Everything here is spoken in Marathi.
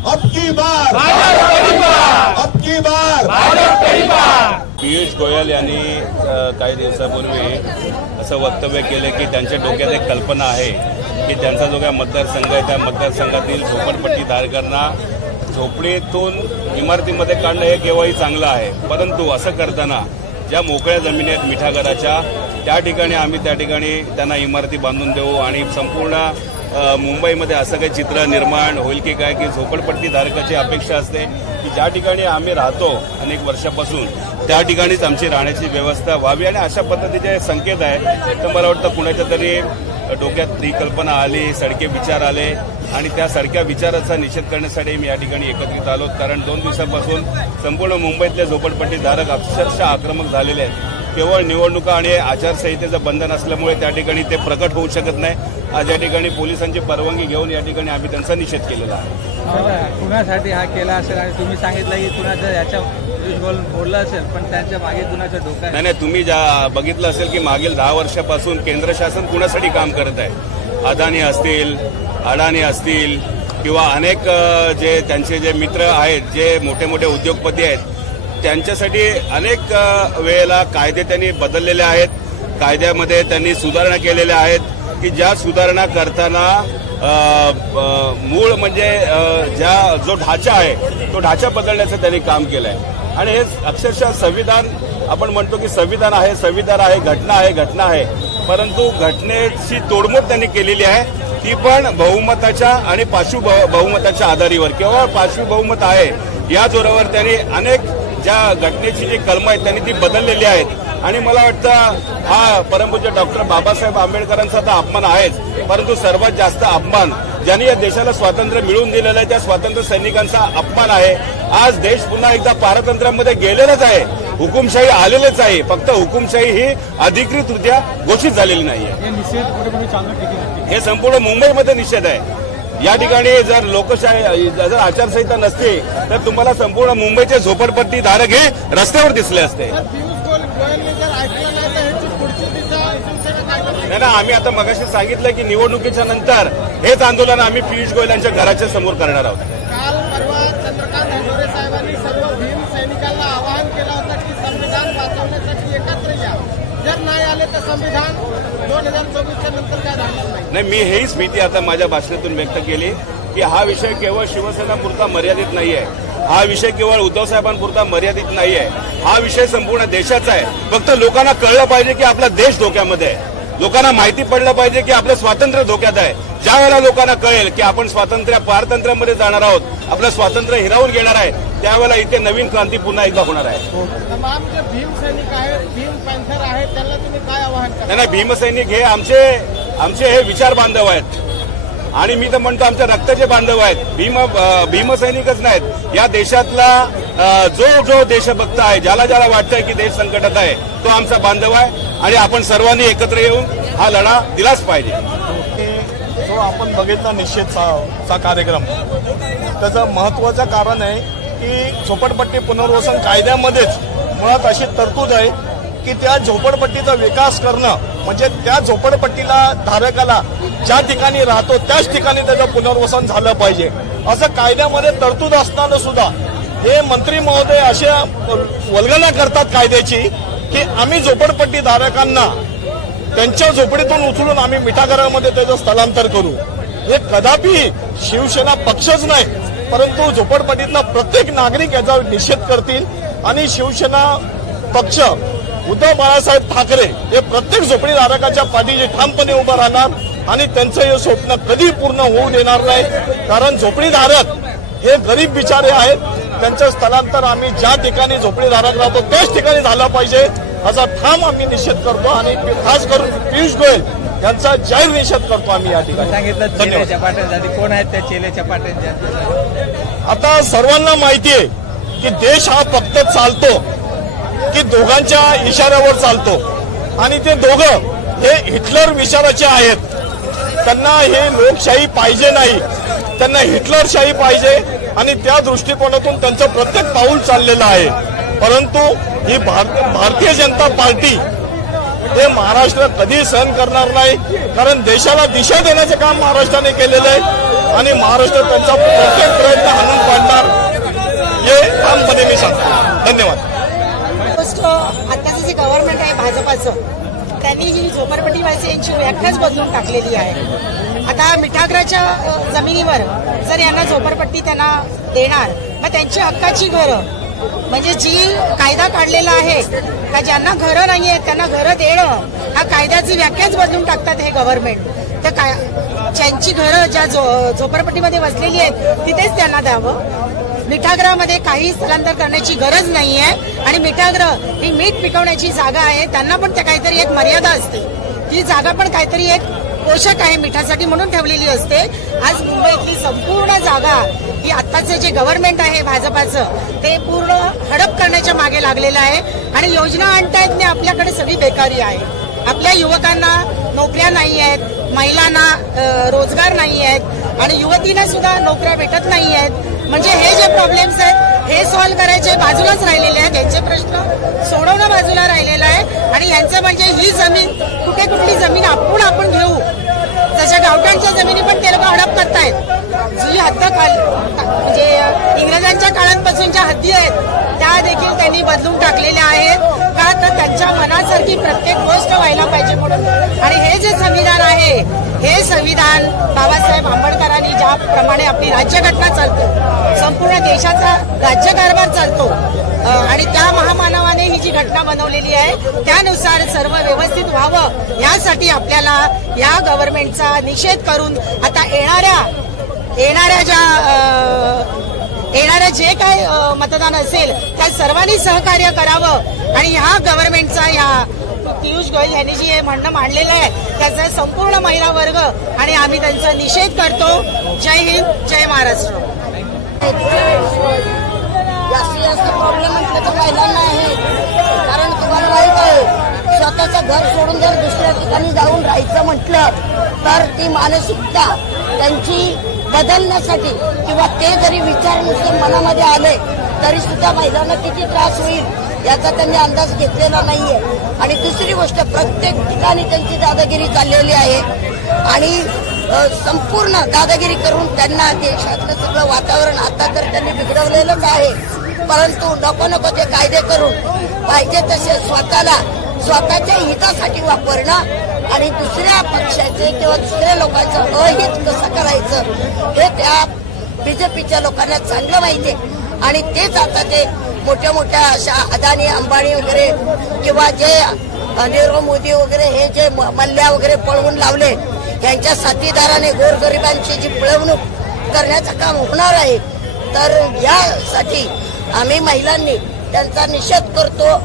अब की बार पियुष गोयल यांनी काही दिवसापूर्वी असं वक्तव्य केले की त्यांच्या डोक्यात एक कल्पना आहे की त्यांचा जो काही मतदारसंघ आहे त्या मतदारसंघातील झोपडपट्टी धारकांना झोपडीतून इमारतीमध्ये काढणं हे केव्हाही चांगलं आहे, परंतु असं करताना ज्या मोकळ्या जमिनी आहेत मिठागराच्या त्या ठिकाणी आम्ही त्या ठिकाणी त्यांना इमारती बांधून देऊ आणि संपूर्ण मुंबईमध्ये असं काही चित्र निर्माण होईल की काय की झोपडपट्टी धारकाची अपेक्षा असते की ज्या ठिकाणी आम्ही राहतो अनेक वर्षापासून त्या ठिकाणीच आमची राहण्याची व्यवस्था व्हावी आणि अशा पद्धतीचे संकेत आहे. तर मला वाटतं कुणाच्या तरी डोक्यात ही कल्पना आली, सडके विचार आले आणि त्या सडक्या विचाराचा निषेध करण्यासाठी मी या ठिकाणी एकत्रित आलो. कारण 2 दिवसापासून संपूर्ण मुंबईतले झोपडपट्टी धारक अक्षरशः आक्रमक झालेले आहेत. केवळ निवडणुका आणि आचारसंहितेचं बंधन असल्यामुळे त्या ठिकाणी ते प्रकट होऊ शकत नाही. आज या ठिकाणी पोलिसांची परवानगी घेऊन या ठिकाणी आम्ही त्यांचा निषेध केलेला आहे. कुणासाठी हा केला असेल आणि तुम्ही सांगितलं की कुणाचं याच्या बोललं असेल पण त्यांच्या मागे कुणाचं डोकं नाही. तुम्ही बघितलं असेल की मागील 10 वर्षापासून केंद्र शासन कुणासाठी काम करत आहे. अदानी असतील, अडाणी असतील किंवा अनेक जे त्यांचे जे मित्र आहेत, जे मोठे मोठे उद्योगपती आहेत, त्यांच्यासाठी अनेक वेळेला कायदे त्यांनी बदललेले आहेत. कायद्यामध्ये त्यांनी सुधारणा केलेल्या आहेत की ज्या सुधारणा करताना मूळ म्हणजे जो ढाचा आहे तो ढाचा बदलण्याचं त्यांनी काम केलं आहे. आणि हे अक्षरशः संविधान आपण म्हणतो की संविधान आहे, घटना आहे, परंतु घटनेची तोडमोड त्यांनी केलेली आहे. ती पण बहुमताच्या आणि पार्श्व बहुमताच्या आधारावर. केवळ पार्श्व बहुमत आहे या जोरावर त्यांनी अनेक ज्या घटनेची जी कलमं आहेत त्यांनी ती बदललेली आहेत. आणि मला वाटतं हा परमपूज्य डॉक्टर बाबासाहेब आंबेडकरांचा तर अपमान आहेच, परंतु सर्वात जास्त अपमान ज्यांनी या देशाला स्वातंत्र्य मिळवून दिलेलं आहे त्या स्वातंत्र्य सैनिकांचा अपमान आहे. आज देश पुन्हा एकदा पारतंत्र्यामध्ये गेलेलाच आहे, हुकुमशाही आलेलेच आहे, फक्त हुकुमशाही ही अधिकृतरित्या घोषित झालेली नाहीये. हे संपूर्ण मुंबईमध्ये निषेध आहे. या ठिकाणी जर लोकशाही जर आचारसंहिता नसती तर तुम्हाला संपूर्ण मुंबईचे झोपडपट्टी धारक हे रस्त्यावर दिसले असते. नाही, आम्ही आता मगाशी सांगितलं की निवडणुकीच्या नंतर हेच आंदोलन आम्ही पियुष गोयल यांच्या घराच्या समोर करणार आहोत. काल परवा चंद्रकांत हनोरे साहेबांनी सर्व भीम सैनिकांना आवाहन केलं होतं की संविधान वाचवण्यासाठी एकत्र या. जर नाही आले तर संविधान 2024च्या नंतर काय राहणार नाही. मी हेच भीती आता माझ्या भाषणातून व्यक्त केली की हा विषय केवळ शिवसेनापुरता मर्यादित नाहीये, हा विषय केवळ उद्धव साहेबांपुरता मर्यादित नाहीये, हा विषय संपूर्ण देशाचा आहे. फक्त लोकांना कळलं पाहिजे की आपला देश धोक्यामध्ये आहे, लोकांना माहिती पडलं पाहिजे की आपलं स्वातंत्र्य धोक्यात आहे. ज्या वेळेला लोकांना कळेल की आपण पारतंत्र्यामध्ये जाणार आहोत, आपलं स्वातंत्र्य हिरावून घेणार आहे, त्यावेळेला इथे नवीन क्रांती पुन्हा एकदा होणार आहे. भीम सैनिक आहेत, भीम पॅन्थर आहेत, त्यांना तुम्ही काय आवाहन करा? नाही, भीमसैनिक हे आमचे हे विचार बांधव आहेत आणि मी तर म्हणतो आमच्या रक्ताचे बांधव आहेत. भीमसैनिकच नाहीत, या देशातला जो देशभक्त आहे, ज्याला वाटतंय की देश संकटात आहे, तो आमचा बांधव आहे आणि आपण सर्वांनी एकत्र येऊन हा लढा दिलाच पाहिजे. जो आपण बघितला निषेधचा कार्यक्रम, त्याचं महत्वाचं कारण आहे की झोपडपट्टी पुनर्वसन कायद्यामध्येच मुळात अशी तरतूद आहे की त्या झोपडपट्टीचा विकास करणं म्हणजे त्या झोपडपट्टीला धारकाला ज्या ठिकाणी राहतो त्याच ठिकाणी त्याचं पुनर्वसन झालं पाहिजे, असं कायद्यामध्ये तरतूद असताना सुद्धा हे मंत्री महोदय अशा वल्गना करतात कायद्याची की आम्ही झोपडपट्टी धारकांना त्यांच्या झोपडीतून उचलून आम्ही मिठागरामध्ये त्याचं स्थलांतर करू. हे कदापि शिवसेना पक्षच नाही, परंतु झोपडपट्टीतला प्रत्येक नागरिक याचा निषेध करतील आणि शिवसेना पक्ष उद्धव बाळासाहेब ठाकरे हे प्रत्येक झोपडीधारकाच्या पाठीशी ठामपणे उभं राहणार आणि त्यांचं हे स्वप्न कधी पूर्ण होऊ देणार नाही. कारण झोपडीधारक हे गरीब बिचारे आहेत, त्यांचं स्थलांतर आम्ही ज्या ठिकाणी झोपडीधारक राहतो त्याच ठिकाणी झालं पाहिजे असा ठाम आम्ही निषेध करतो आणि खास करून पियुष गोयल यांचा जाहीर निषेध करतो आम्ही या ठिकाणी. सांगितलं कोण आहेत त्या चेले चपाट्यांच्या? आता सर्वांना माहिती आहे की देश हा फक्त चालतो की दोघांच्या इशाऱ्यावर चालतो आणि ते दोघं हे हिटलर विचाराचे आहेत. त्यांना हे लोकशाही पाहिजे नाही, त्यांना हिटलरशाही पाहिजे आणि त्या दृष्टिकोनातून त्यांचं प्रत्येक पाऊल चाललेलं आहे. परंतु ही भारतीय जनता पार्टी हे महाराष्ट्र कधी सहन करणार नाही, कारण देशाला दिशा देण्याचे काम महाराष्ट्राने केलेलं आहे आणि महाराष्ट्र त्यांचा प्रत्येक प्रयत्न हाणून पाडणार हे ठामपणे मी सांगतो. धन्यवाद. आताचं जे गव्हर्नमेंट आहे भाजपाचं, त्यांनी ही झोपडपट्टीवासियांची व्याख्याच बदलून टाकलेली आहे. आता मिठागराच्या जमिनीवर जर यांना झोपडपट्टी त्यांना देणार, मग त्यांची हक्काची घरं म्हणजे जी कायदा काढलेला आहे का ज्यांना घरं नाही आहेत त्यांना घरं देणं, हा कायद्याची व्याख्याच बदलून टाकतात हे गव्हर्नमेंट. तर काय ज्यांची घरं ज्या झोपडपट्टीमध्ये वसलेली आहेत तिथेच त्यांना द्यावं. मिठागृहामध्ये काही स्थलांतर करण्याची गरज नाही आहे आणि मिठागृह ही मीठ पिकवण्याची जागा आहे, त्यांना पण त्या काहीतरी एक मर्यादा असते. ती जागा पण काहीतरी एक पोषक आहे मिठासाठी म्हणून ठेवलेली असते. आज मुंबईतली संपूर्ण जागा ही आत्ताचं जे गव्हर्नमेंट आहे भाजपाचं ते पूर्ण हडप करण्याच्या मागे लागलेलं आहे आणि योजना आणतायत ने आपल्याकडे सगळी बेकारी आहे. आपल्या युवकांना नोकऱ्या नाही आहेत, महिलांना रोजगार नाही आहेत आणि युवतींना सुद्धा नोकऱ्या भेटत नाही आहेत. म्हणजे हे जे प्रॉब्लेम्स आहेत हे सॉल्व्ह करायचे बाजूलाच राहिलेले आहेत, यांचे प्रश्न सोडवणं बाजूला राहिलेलं आहे. आणि यांचं म्हणजे ही जमीन कुठली जमीन आपण घेऊ, जशा गावठाणच्या जमिनी पण ते लोक हडप करतायत. जी हद्द म्हणजे इंग्रजांच्या काळांपासून ज्या हद्दी आहेत त्या देखील त्यांनी बदलून टाकलेल्या आहेत का, तर त्यांच्या मनासारखी प्रत्येक गोष्ट व्हायला पाहिजे म्हणून. आणि हे जे संविधान आहे हे संविधान बाबासाहेब आंबेडकरांनी ज्याप्रमाणे आपली राज्यघटना चालते, संपूर्ण देशाचा राज्यकारभार चालतो आणि त्या महामानवाने ही जी घटना बनवलेली आहे त्यानुसार सर्व व्यवस्थित व्हावं यासाठी आपल्याला या गव्हर्नमेंटचा निषेध करून आता येणाऱ्या जे काय मतदान असेल त्या सर्वांनी सहकार्य करावं आणि ह्या गव्हर्नमेंटचा ह्या पियुष गोयल यांनी जे म्हणणं मांडलेलं आहे त्याचा संपूर्ण महिला वर्ग आणि आम्ही त्यांचा निषेध करतो. जय हिंद, जय महाराष्ट्र. जास्तीत जास्त प्रॉब्लेम म्हटलं तर महिलांना आहे, कारण तुम्हाला माहित आहे स्वतःचं घर सोडून जर दुसऱ्या ठिकाणी जाऊन राहायचं म्हटलं तर ती मानसिकता त्यांची बदलण्यासाठी किंवा ते जरी विचार नुसते मनामध्ये आले तरी सुद्धा महिलांना किती त्रास होईल याचा त्यांनी अंदाज घेतलेला नाहीये. आणि दुसरी गोष्ट, प्रत्येक ठिकाणी त्यांची दादागिरी चाललेली आहे आणि संपूर्ण दादागिरी करून त्यांना देशातलं सगळं वातावरण आता तर त्यांनी बिघडवलेलंच आहे. परंतु नको ते कायदे करून पाहिजे तसे स्वतःच्या हितासाठी वापरणं आणि दुसऱ्या पक्षाचे किंवा दुसऱ्या लोकांचं अहित कसं करायचं हे त्या बीजेपीच्या लोकांना चांगलं माहिती आहे. आणि तेच आता ते मोठ्या अशा अदानी अंबानी वगैरे किंवा जे नीरव मोदी वगैरे हे जे मल्ल्या वगैरे पळवून लावले यांच्या साथीदाराने गोरगरिबांची जी पिळवणूक करण्याचं काम होणार आहे. तर यासाठी आम्ही महिलांनी त्यांचा निषेध करतो.